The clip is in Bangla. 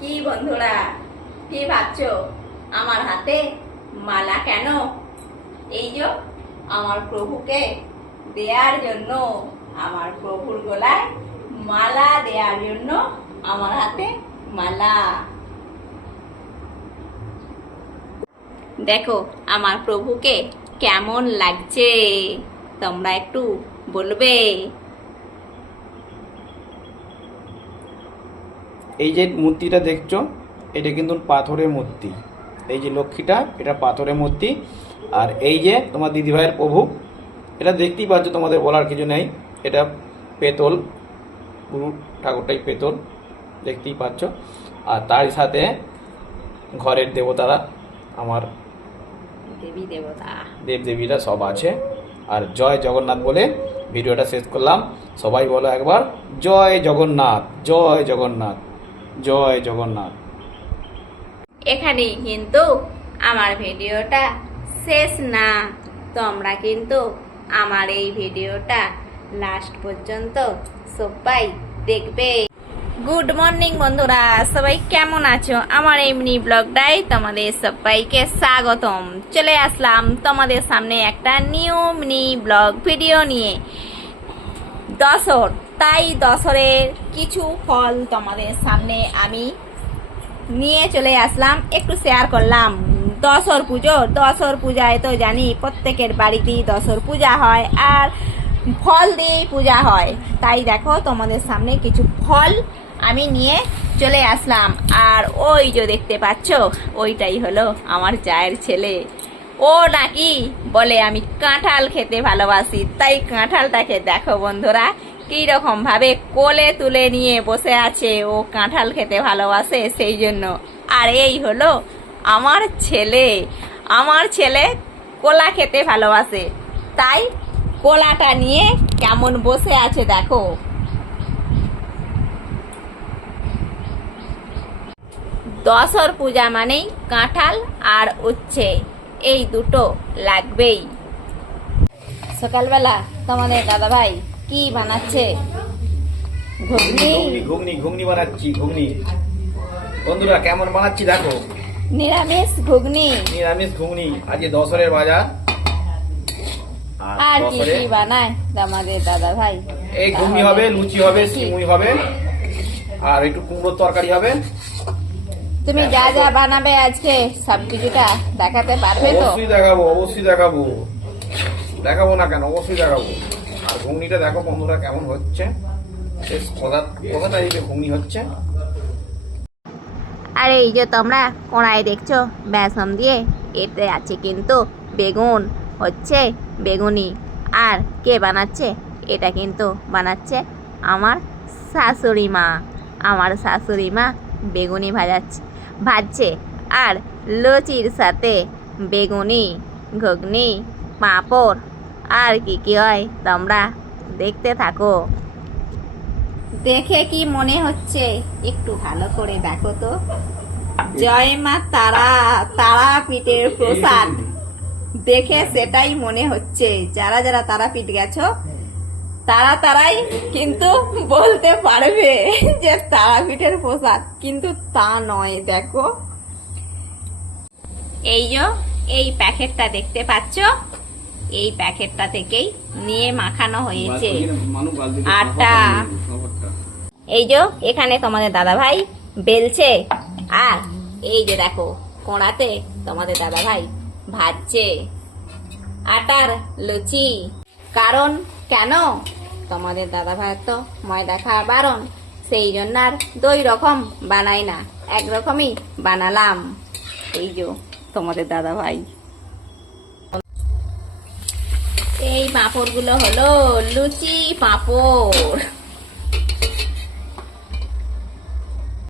কি বন্ধুরা? কি ভাবছ? আমার হাতে মালা কেন? এই যে আমার প্রভুকে দেওয়ার জন্য, আমার প্রভুর গলায় মালা দেওয়ার জন্য আমার হাতে মালা। দেখো, আমার প্রভুকে কেমন লাগছে? তোমরা একটু বলবে। এই যে মূর্তিটা দেখছ এটা কিন্তু পাথরের মূর্তি। এই যে লক্ষ্মীটা এটা পাথরের মূর্তি। আর এই যে তোমার দিদিভাইয়ের প্রভু এটা দেখতেই পাচ্ছ তোমাদের বলার কিছু নেই। এটা পেতল গুরু ঠাকুরটাই পেতল দেখতেই পাচ্ছ। আর তার সাথে ঘরের দেবতারা আমার দেবী দেবতা। দেবদেবীরা সব আছে। আর জয় জগন্নাথ বলে ভিডিওটা শেষ করলাম। সবাই বলো একবার জয় জগন্নাথ জয় জগন্নাথ। জয় জগন্নাথ। এখানেই কিন্তু আমার ভিডিওটা শেষ না। তোমরা কিন্তু আমার এই ভিডিওটা লাস্ট পর্যন্ত সবাই দেখবে। গুড মর্নিং বন্ধুরা, সবাই কেমন আছো? আমার এই মিনি ব্লগটাই তোমাদের সবাইকে স্বাগতম। চলে আসলাম তোমাদের সামনে একটা নিউ মিনি ব্লগ ভিডিও নিয়ে। দশর তাই দশরের কিছু ফল তোমাদের সামনে আমি নিয়ে চলে আসলাম, একটু শেয়ার করলাম। দশর পুজো, দশর পূজায় তো জানি প্রত্যেকের বাড়িতেই দশর পূজা হয় আর ফল দিয়েই পূজা হয়। তাই দেখো তোমাদের সামনে কিছু ফল আমি নিয়ে চলে আসলাম। আর ওই যে দেখতে পাচ্ছ, ওইটাই হলো আমার জায়ের ছেলে। ও নাকি বলে, আমি কাঁঠাল খেতে ভালোবাসি। তাই কাঁঠালটাকে দেখো বন্ধুরা রকম ভাবে কোলে তুলে নিয়ে বসে আছে ও কাঁঠাল খেতে ভালোবাসে সেই জন্য। আর এই হলো আমার ছেলে। আমার ছেলে কোলা খেতে ভালোবাসে। তাই কোলাটা নিয়ে কেমন বসে আছে দেখো। দশর পূজা মানেই কাঁঠাল আর উচ্ছে, এই দুটো লাগবেই। সকালবেলা তোমাদের দাদা ভাই কি বানাচ্ছে? ঘুগনি? ঘুগনি ঘুগনি বানাচ্ছি ঘুগনি। বন্ধুরা কেমন বানাচ্ছি দেখো। নিরামিষ ঘুগনি। নিরামিষ ঘুগনি। আজকে দশরের বাজার। আর কি কি বানায় আমাদের দাদা ভাই? এই ঘুগনি হবে লুচি হবে সিমুই হবে আর একটু কুমড়োর তরকারি হবে। তুমি যা যা বানাবে আজকে সব কিছুটা দেখাতে পারবে তো? অবশ্যই দেখাবো অবশ্যই দেখাবো। দেখাবো না কেন? অবশ্যই দেখাবো। আর ঘুগনিটা দেখো বন্ধুরা কেমন হচ্ছে। হচ্ছে। আর, এই যে তোমরা কোনায় দেখছ বেসন দিয়ে, এতে আছে কিন্তু বেগুন, হচ্ছে বেগুনি। আর কে বানাচ্ছে? এটা কিন্তু বানাচ্ছে আমার শাশুড়ি মা। আমার শাশুড়ি মা বেগুনি ভাজাচ্ছে, ভাজছে। আর লুচির সাথে বেগুনি, ঘুগনি, পাঁপড় আর কি কি হয়? তোমরা দেখতে থাকো। দেখে কি মনে হচ্ছে? একটু ভালো করে দেখো তো। জয় মা তারা তারাপীঠের প্রসাদ। দেখে সেটাই মনে হচ্ছে। যারা যারা তারাপীঠ গেছো, তারা তারাই কিন্তু বলতে পারবে যে তারাপীঠের প্রসাদ। কিন্তু তা নয়, দেখো। এই যে, এই প্যাকেটটা দেখতে পাচ্ছ? এই প্যাকেটটা থেকেই নিয়ে মাখানো হয়েছে। আটা এই যে এখানে তোমাদের দাদা ভাই বেলছে। আর এই যে দেখো কোড়াতে তোমাদের দাদা ভাই ভাজছে। আটার লুচি। কারণ কেন? তোমাদের দাদা ভাই তো ময়দা খাওয়া বারণ। সেই জন্য আর দুই রকম বানাই না এক রকমই বানালাম। এই যে তোমাদের দাদা ভাই এই পাঁপড়গুলো হলো লুচি পাঁপড়।